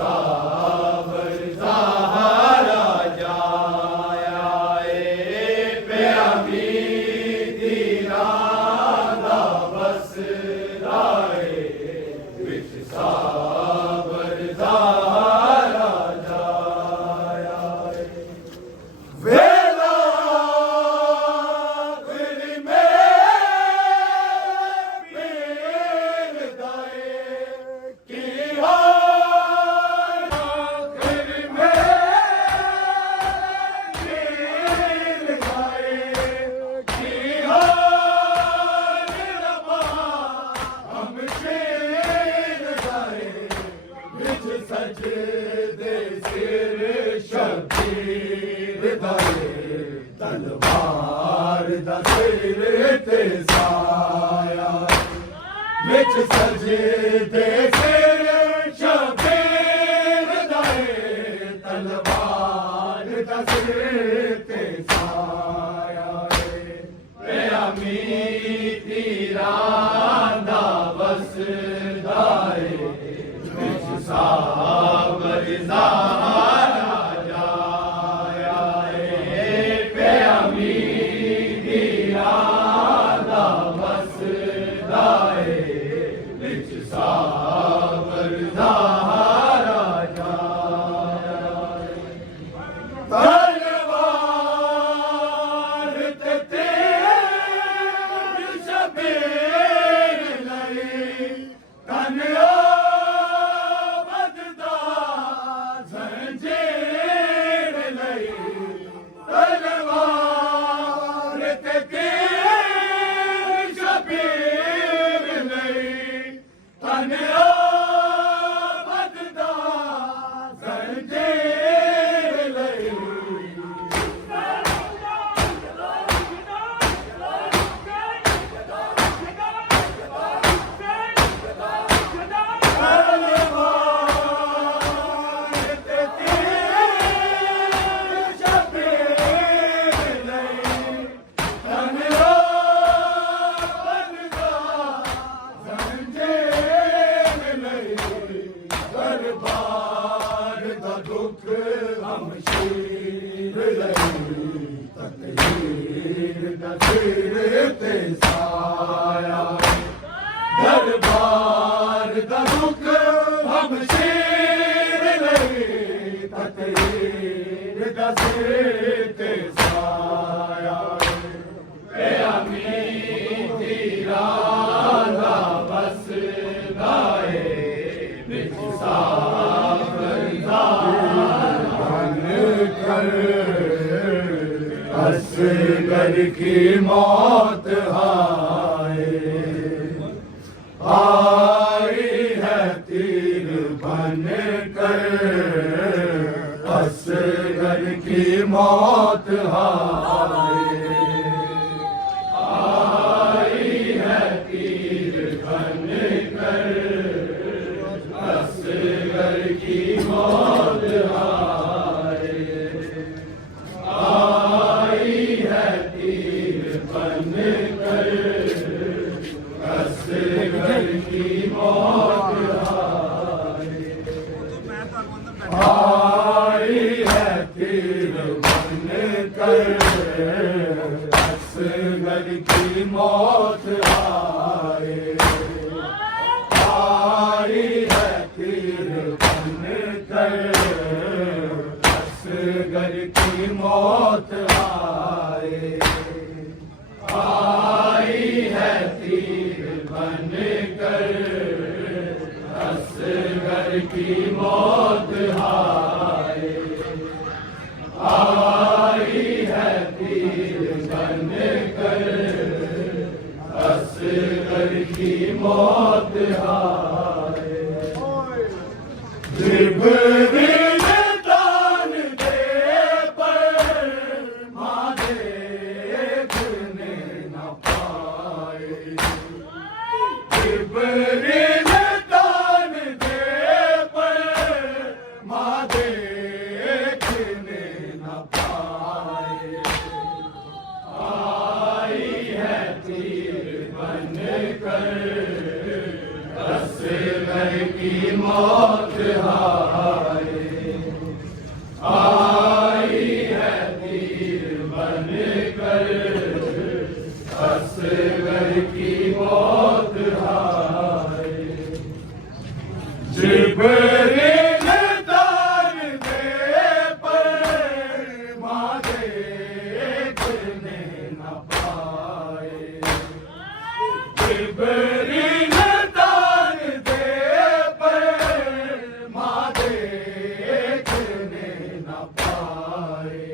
सावर सहारा जाया पे अमीदी राधा बस राए विच सावर सहारा जाया वेला दिल में पीर दाए की सजदे सिर शबीर दाए तलवार दा सिर ते साया विच सजदे सिर शबीर दाए तलवार दा सिर ते साया पे अमीदी राधा बस दाए सावर सहारा जाया पे अमीदी राधा बस दाए विच सावर सहारा जाया तलवार ते तेर शबीर लई कन्या दुख हम शीर लई तकदीर दा सिर ते साया दरबार दा दुख हम शीर लई तकदीर दा सिर ते साया पे अमीदी राधा बस दाए विच असगर की मौत आई है तीर बन कर असगर की मौत आई है तीर बन कर असगर की मौत बन कर असगर की मौत आई है तीर बन कर असगर की मौत आई है तीर बन कर असगर की मौत आई है तीर बन कर असगर की मौत आई है तीर बन कर असगर की मौत जिब्रील तान दे पर मां देखने न पाए जिब्रील तान दे पर मां देखने न पाए आई है तीर बन कर असगर की मौत हाय, आई है तीर बनकर असगर की मौत हाय। जिब्रील तार दे पर माँ देखने न पाए, जिब्रील तार दे पर माँ देखने न पाए।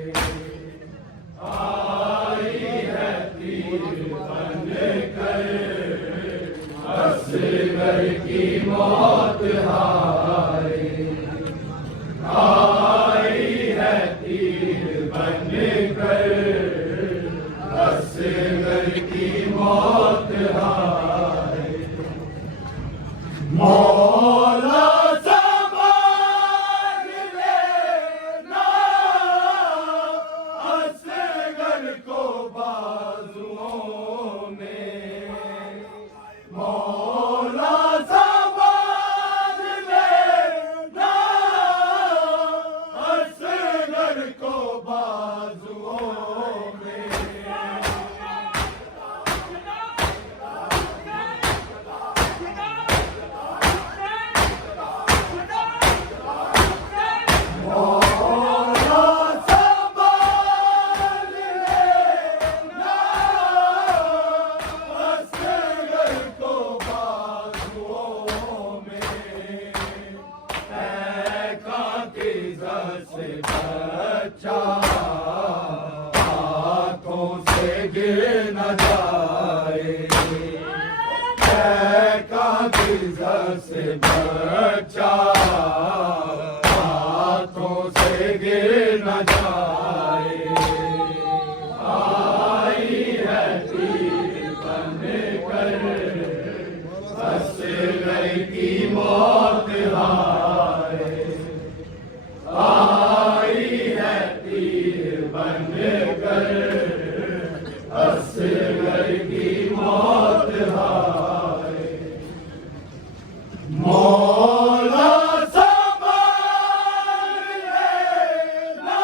आई है तीर बनकर असगर की मौत हाय, आई है तीर बनकर असगर की मौत हाय। मौला संभाल लेना असगर को बाजुओं में, मौला संभाल लेना असगर को बाजुओं में। मौला संभाल लेना असगर को बाजुओं में। कांति से बच्चा हाथों से गिर न जाए, कांति से बच्चा हाथों से गिर न जाए। आई है तीर बनकर असगर की मौत हाय, आई है तीर बनकर असगर की मौत हाय। मौला संभाल लेना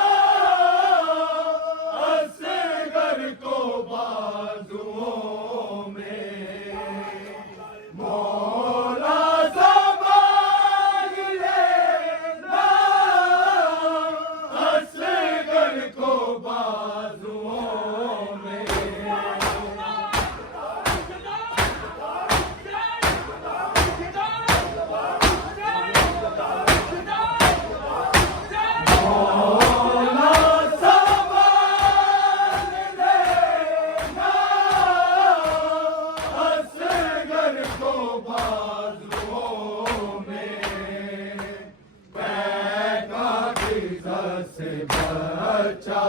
असगर को बाजुओं में, मौला संभाल लेना असगर को बाजुओं में। मौला संभाल लेना असगर को बाजुओं में। कांति से बच्चा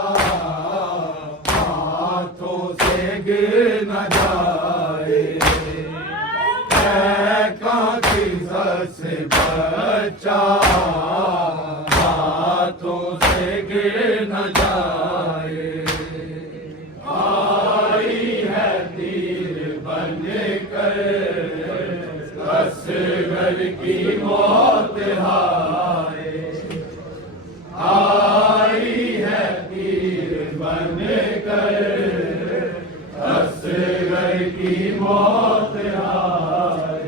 हाथों से गिर न जाए, कांति से बच्चा हाथों से गिर न जाए। आई है तीर बनकर असगर की मौत हाय, आई है तीर बनकर असगर की मौत हाय।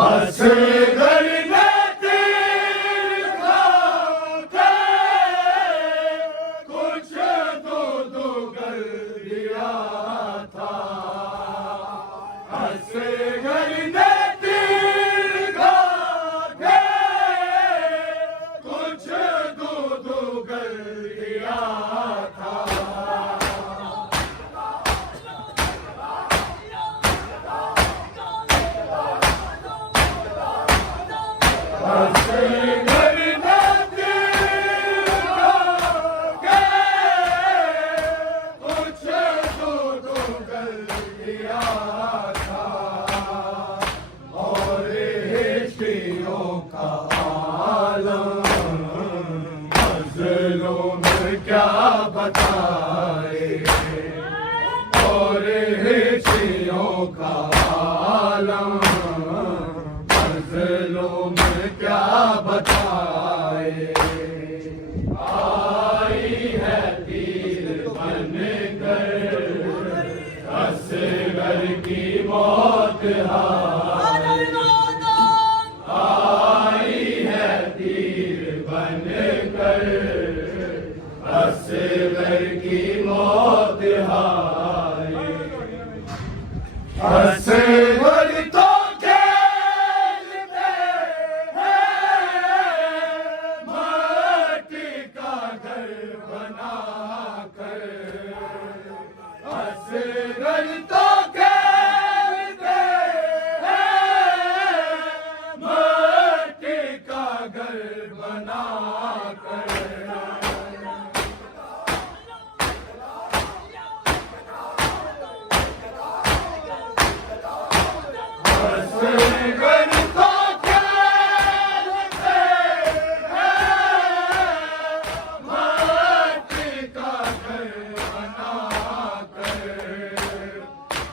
असगर ने तीर खाके कुछ तो कर दिया था, असगर ने तीर खाके कुछ तो कर दिया था। असगर ने तीर खाके कुछ तो कर दिया था। और हिस्ट्रियों का आलम मजलूम क्या बताए, और हिस्ट्रियों का आलम बताए। आई है तीर बनकर असगर की मौत हाय। आई है तीर बनकर असगर की मौत हाय। असगर तो खेलते हैं माटी का घर बनाकर। असगर तो खेलते हैं माटी का घर बनाकर। असगर तो खेलते हैं माटी का घर बनाकर।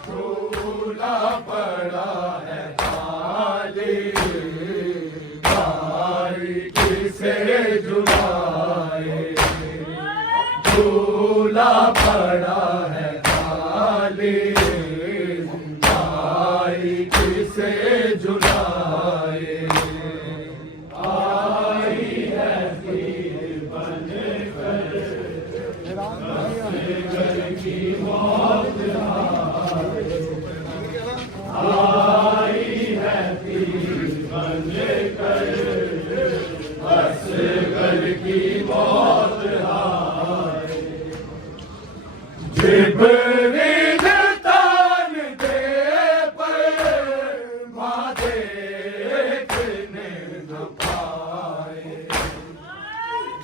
झूला पड़ा है खाली गाय किसे झुलाए। झूला पड़ा है खाली किसे झुलाए। आई है तीर बनकर असगर की मौत हाय। आई है तीर बनकर असगर की मौत हाय। जिब्रील तान दे देखने न पाए।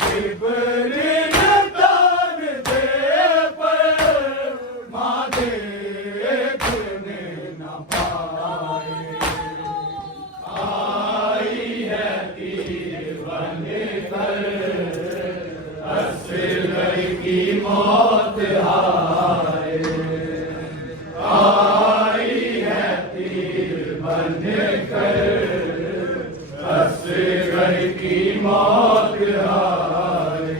जिब्रील तान दे पर माँ देखने न पाए। आई है तीर बनकर असगर की मौत हाय। आई है तीर बनकर असगर की मौत हाय।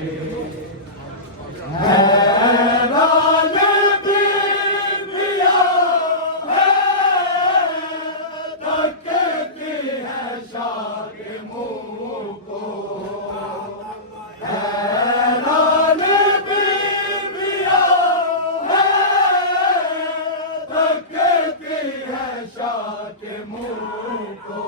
हैरान बीवियाँ हैं तकती है शाह के मुँह को। हैरान बीवियाँ हैं तकती है शाह के मुँह को।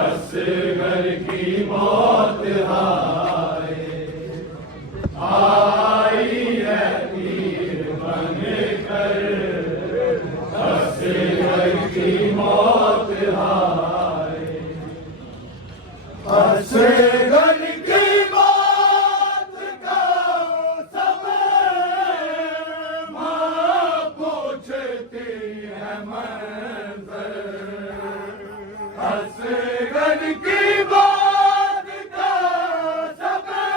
असगर की मौत हाय। आई है तीर बनकर असगर की मौत हाय। असगर की मौत का समय माँ पूछती है मंज़र। असगर की बात का समय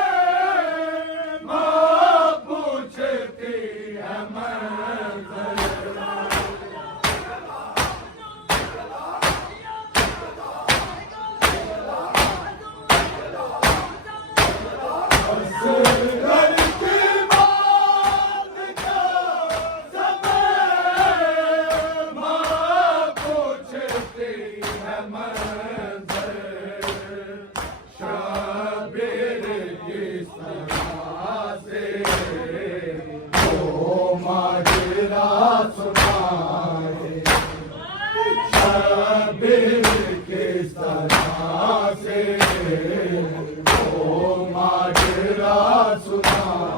माँ पूछती है मंज़र। असगर की बात का समय माँ पूछती है मंज़र। शबीर किस तरह से वो माजरा सुनाए। शबीर के से ओ माजरा सुना